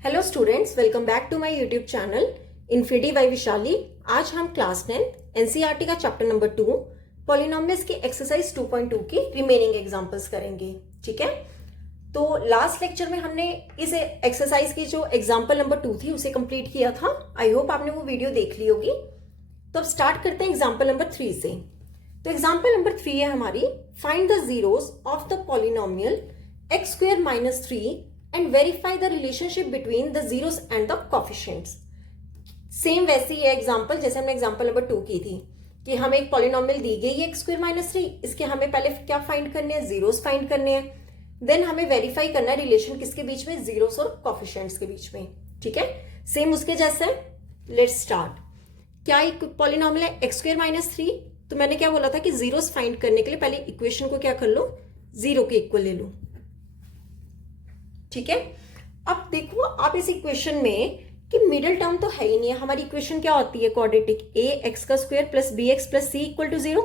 Hello students, welcome back to my YouTube channel Infinity by Vishali. आज हम class 10 NCERT का chapter number 2 polynomials की exercise 2.2 की remaining examples करेंगे। ठीक है, तो लास्ट लेक्चर में हमने इस एक्सरसाइज की जो एग्जांपल नंबर 2 थी उसे कंप्लीट किया था। आई होप आपने वो वीडियो देख ली होगी। तो अब स्टार्ट करते हैं एग्जाम्पल नंबर 3 से। तो एग्जाम्पल नंबर 3 है हमारी, find the zeros of the polynomial x square minus 3 and verify the relationship between the zeros and the coefficients। Same वैसी है एग्जाम्पल जैसे हमने एग्जाम्पल नंबर 2 की थी कि हमें एक पॉलिनोमियल दी गई है x square minus 3, इसके हमें पहले क्या फाइंड करने हैं, जीरोस फाइंड करने हैं, देन हमें वेरीफाई करना है रिलेशन किसके बीच में, जीरोस और कोफिशिएंट्स के बीच में। ठीक है, सेम उसके जैसा है। Let's start. क्या एक पॉलिनोमियल है x square minus 3, तो मैंने क्या बोला था कि जीरोस फाइंड करने के लिए पहले इक्वेशन को क्या कर लो, जीरो के इक्वल ले लो। ठीक है, अब देखो आप इस इक्वेशन में कि मिडिल टर्म तो है ही नहीं है। हमारी इक्वेशन क्या होती है, क्वाड्रेटिक, ए एक्स का square plus b x plus c equal to 0।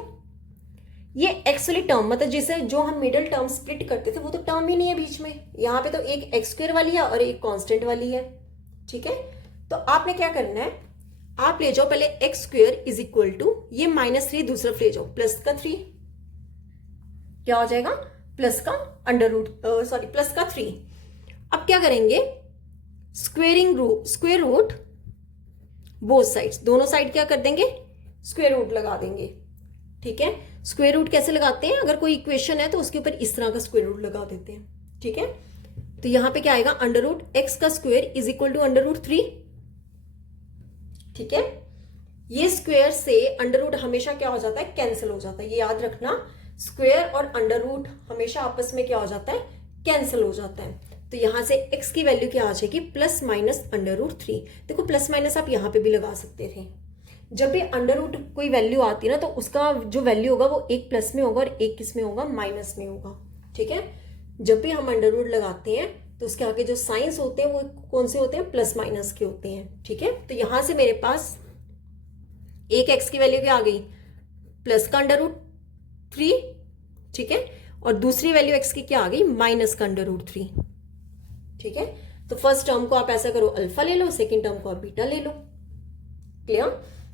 ये एक्स वाली टर्म मतलब जिसे जो हम मिडिल टर्म स्प्लिट करते थे वो तो टर्म ही नहीं है बीच में। यहाँ पे तो एक एक्स स्क्वायर वाली है और एक कांस्टेंट वाली है। ठीक है, तो आपने क्या करना है, आप ले जाओ पहले x square is equal to ये -3 दूसरा ले जाओ प्लस का 3, क्या हो जाएगा प्लस का अंडर रूट प्लस का 3। अब क्या करेंगे, स्क्वेयर रूट बोथ साइड्स, दोनों साइड क्या कर देंगे, स्क्वेयर रूट लगा देंगे। ठीक है, स्क्वेयर रूट कैसे लगाते हैं, अगर कोई इक्वेशन है तो उसके ऊपर इस तरह का स्क्वेयर रूट लगा देते हैं। ठीक है, तो यहां पे क्या आएगा, अंडर रूट एक्स का square is equal to under root 3। ठीक है, ये स्क्वेयर से अंडर रूट हमेशा क्या हो जाता है, कैंसिल हो जाता है। ये याद रखना, स्क्वेयर और अंडर रूट हमेशा आपस में क्या हो जाता है, कैंसिल हो जाता है। तो यहां से x की वैल्यू क्या आ जाएगी, प्लस माइनस अंडर रूट 3। देखो प्लस माइनस आप यहां पे भी लगा सकते थे। जब भी अंडर रूट कोई वैल्यू आती है ना तो उसका जो वैल्यू होगा वो एक प्लस में होगा और एक किस में होगा, माइनस में होगा। ठीक है, जब भी हम अंडर रूट लगाते हैं तो उसके आगे जो साइंस होते हैं वो कौन से होते हैं, प्लस माइनस के होते हैं। ठीक है, तो यहां से मेरे पास एक x की वैल्यू क्या आ गई, प्लस का अंडर रूट 3। ठीक है, और दूसरी वैल्यू x की क्या आ गई, माइनस का अंडर रूट 3। ठीक है, तो फर्स्ट टर्म को आप ऐसा करो, अल्फा ले लो, सेकंड टर्म को आप बीटा ले लो। क्लियर,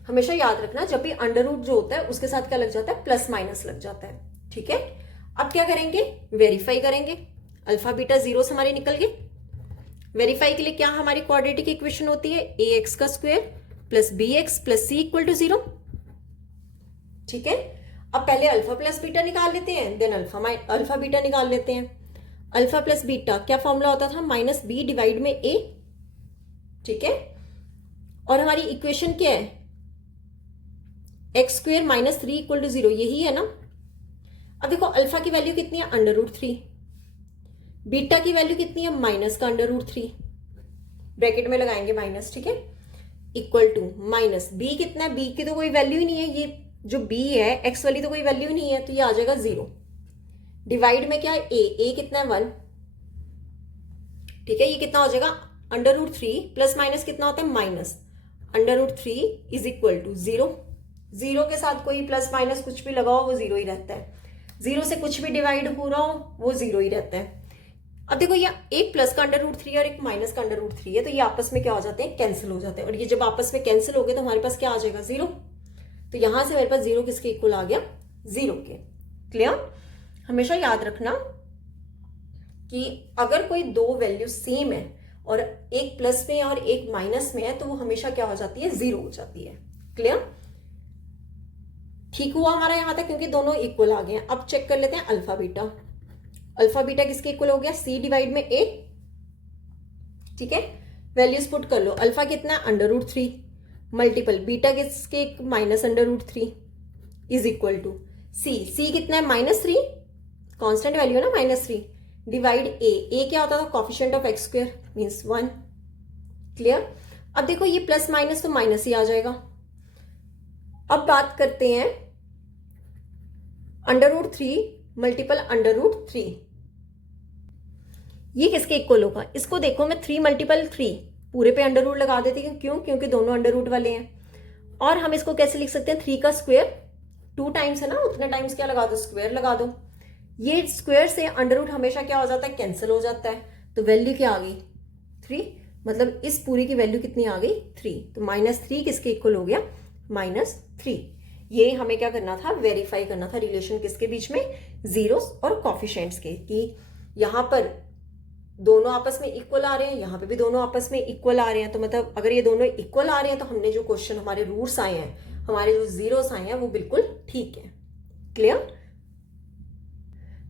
हमेशा याद रखना जब भी अंडर रूट जो होता है उसके साथ क्या लग जाता है, प्लस माइनस लग जाता है। ठीक है, अब क्या करेंगे, वेरीफाई करेंगे। अल्फा बीटा जीरो से हमारे निकल गए। वेरीफाई के लिए क्या हमारी क्वाड्रेटिक इक्वेशन होती है, ए एक्स का square plus b x plus c equal to 0। ठीक है, अब पहले अल्फा प्लस बीटा निकाल लेते हैं, देन अल्फा बीटा निकाल लेते हैं। अल्फा प्लस बीटा क्या फॉर्मूला होता था, माइनस बी डिवाइड में ए। ठीक है, और हमारी इक्वेशन क्या है, x square minus 3 equal to 0, यही है ना। अब देखो अल्फा की वैल्यू कितनी है, अंडर रूट 3, बीटा की वैल्यू कितनी है, माइनस का अंडर रूट 3, ब्रैकेट में लगाएंगे माइनस। ठीक है, इक्वल टू माइनस बी कितना है, बी की तो कोई वैल्यू ही नहीं है, ये जो बी है एक्स वाली तो कोई वैल्यू ही नहीं है, तो ये आ जाएगा 0। डिवाइड में क्या है, ए कितना है 1। ठीक है, ये कितना हो जाएगा, अंडर रूट 3 प्लस माइनस कितना होता है, minus under root 3 is equal to 0। 0 के साथ कोई प्लस माइनस कुछ भी लगाओ वो 0 ही रहता है। 0 से कुछ भी डिवाइड हो रहा हो वो 0 ही रहता है। अब देखो ये एक प्लस का अंडर रूट 3 और एक माइनस का अंडर रूट 3 है, तो ये आपस में क्या हो जाते हैं, कैंसिल हो जाते हैं। और ये जब आपस में कैंसिल हो गए तो हमारे पास क्या आ जाएगा, 0। तो यहां से मेरे पास 0 किसके इक्वल आ गया, 0 के। क्लियर, हमेशा याद रखना कि अगर कोई दो वैल्यू सेम है और एक प्लस में और एक माइनस में है तो वो हमेशा क्या हो जाती है, 0 हो जाती है। क्लियर, ठीक हुआ हमारा यहां तक क्योंकि दोनों इक्वल आ गए हैं। अब चेक कर लेते हैं अल्फा बीटा। अल्फा बीटा किसके इक्वल हो गया, सी डिवाइड में ए। ठीक है, वैल्यूज पुट कर लो, अल्फा कितना है, अंडर रूट 3 मल्टीपल बीटा किसके, minus under root 3 is equal to C कितना है, -3, कांस्टेंट वैल्यू है ना -3, डिवाइड ए क्या होता था, coefficient of x square means 1। Clear, अब देखो ये प्लस माइनस तो माइनस ही आ जाएगा। अब बात करते हैं under root 3 multiple under root 3, ये किसके इक्वल होगा, इसको देखो मैं 3 मल्टीपल 3 पूरे पे अंडर रूट लगा देती हूँ, क्यों, क्योंकि दोनों अंडर रूट वाले हैं। और हम इसको कैसे लिख सकते हैं, 3 का स्क्वायर 2 टाइम्स है ना, उतने टाइम्स क्या लगा दो, स्क्वायर लगा दो। ये स्क्वायर से अंडर रूट हमेशा क्या हो जाता है, कैंसिल हो जाता है। तो वैल्यू क्या आ गई, 3। मतलब इस पूरी की वैल्यू कितनी आ गई 3, तो -3 किसके इक्वल हो गया -3। ये हमें क्या करना था, वेरीफाई करना था रिलेशन किसके बीच में, जीरोस और कॉफिशिएंट्स के, कि यहाँ पर दोनों आपस में इक्वल आ रहे हैं, यहाँ पे भी दोनों आपस में इक्वल आ रहे हैं, तो मतलब अगर ये दोनों इक्वल आ रहे हैं तो हमने जो क्वेश्चन हमारे रूट्स आए हैं, हमारे जो जीरोस आए हैं वो बिल्कुल ठीक है। क्लियर।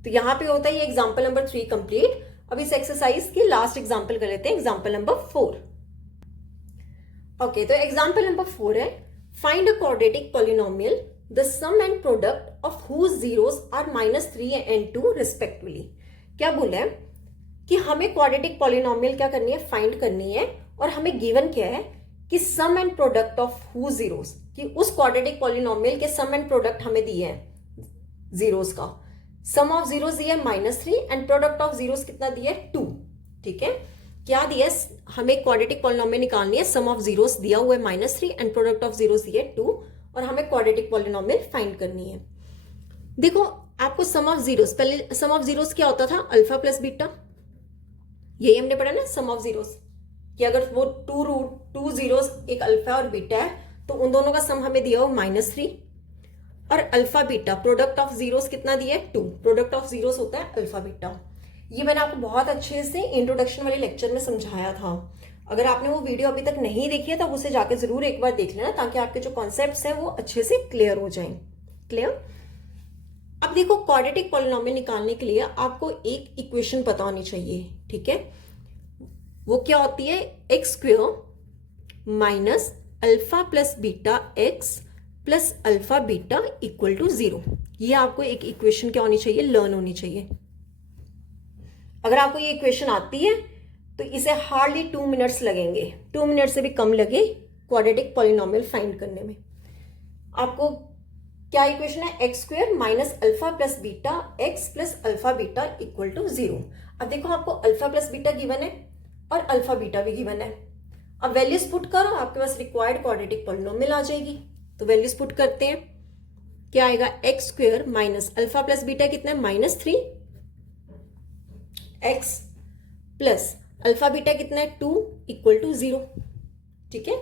तो यहाँ पे होता है ये एग्जाम्पल नंबर 3 कंप्लीट। अब इस एक्सरसाइज की लास्ट एग्जाम्पल कर लेते हैं, एग्जाम्पल नंबर 4। ओके, तो एग्जाम्पल नंबर 4 है, find a quadratic polynomial the sum and product of whose zeros are -3 and 2 respectively. क्या बोला है कि हमें क्वाड्रेटिक पॉलिनोमियल क्या करनी है, फाइंड करनी है, और हमें गिवन क्या है कि sum and product of whose zeros, कि उस क्वाड्रेटिक पॉलिनोमियल के सम एंड प्रोडक्ट हमें दिए हैं जीरोस का। सम ऑफ जीरोस दिया है -3 एंड प्रोडक्ट ऑफ जीरोस कितना दिया है 2। ठीक है, क्या दिया है, हमें क्वाड्रेटिक पॉलिनोमियल निकालनी है, सम ऑफ जीरोस दिया हुआ है -3 एंड प्रोडक्ट ऑफ जीरोस दिया है 2, और हमें क्वाड्रेटिक पॉलिनोमियल फाइंड करनी है। देखो आपको सम ऑफ जीरोस, पहले सम ऑफ जीरोस क्या होता था, अल्फा प्लस बीटा, यही हमने पढ़ा ना सम ऑफ जीरोस, कि अगर वो टू जीरोस एक अल्फा और बीटा है तो उन दोनों का सम हमें दिया हो -3, और alpha beta product of zeros कितना दिया है 2, प्रोडक्ट ऑफ जीरोस होता है अल्फा बीटा। ये मैंने आपको बहुत अच्छे से इंट्रोडक्शन वाले लेक्चर में समझाया था। अगर आपने वो वीडियो अभी तक नहीं देखी है तो उसे जाके जरूर एक बार देख लेना, ताकि आपके जो कॉन्सेप्ट्स हैं वो अच्छे से क्लियर हो जाएं। क्लियर। अब देखो क्वाड्रेटिक पॉलिनोमियल निकालने के लिए आपको एक इक्वेशन पता होनी चाहिए। ठीक है, वो क्या होती है, x² minus alpha plus beta x plus alpha beta equal to 0। ये आपको एक इक्वेशन क्या होनी चाहिए, लर्न होनी चाहिए। अगर आपको ये इक्वेशन आती है तो इसे हार्डली 2 मिनट्स लगेंगे, 2 मिनट से भी कम लगे क्वाड्रेटिक पॉलिनोमियल फाइंड करने में। आपको क्या इक्वेशन है, x² minus alpha plus beta x plus alpha beta equal to 0। अब देखो आपको अल्फा प्लस बीटा गिवन है और अल्फा बीटा भी गिवन है। अब वैल्यूज पुट करो, आपके पास रिक्वायर्ड क्वाड्रेटिक पॉलिनोमियल आ जाएगी। तो वैल्यूज पुट करते हैं, क्या आएगा, x² minus alpha plus beta कितना है -3, x प्लस अल्फा बीटा कितना है 2 इक्वल टू 0। ठीक है,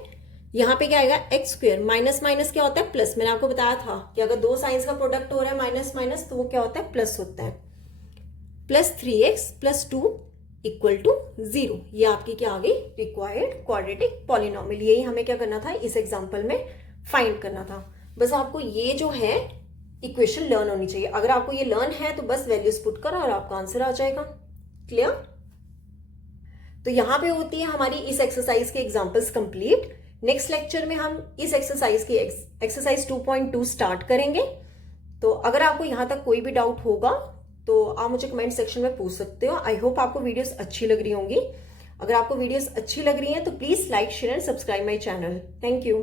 यहां पे क्या आएगा, x² माइनस माइनस क्या होता है प्लस। मैंने आपको बताया था कि अगर दो साइंस का प्रोडक्ट हो रहा है माइनस माइनस तो वो क्या होता है, प्लस होता है, plus 3x plus 2 equal to 0। ये आपकी क्या आ गई, रिक्वायर्ड क्वाड्रेटिक पॉलिनोमियल। यही हमें क्या करना था, इस एग्जाम्पल में फाइंड करना था। बस आपको ये जो है इक्वेशन लर्न होनी चाहिए। अगर आपको ये लर्न है तो बस वैल्यूज पुट करो और आपका आंसर आ जाएगा। क्लियर। तो यहां पे होती है हमारी इस एक्सरसाइज के एग्जांपल्स कंप्लीट। नेक्स्ट लेक्चर में हम इस एक्सरसाइज की एक्सरसाइज 2.2 स्टार्ट करेंगे। तो अगर आपको यहां तक कोई भी डाउट होगा तो आप मुझे कमेंट सेक्शन में पूछ सकते हो। आई होप आपको वीडियोस अच्छी लग रही होंगी। अगर आपको वीडियोस अच्छी लग रही हैं तो please like, share and subscribe my channel. Thank you.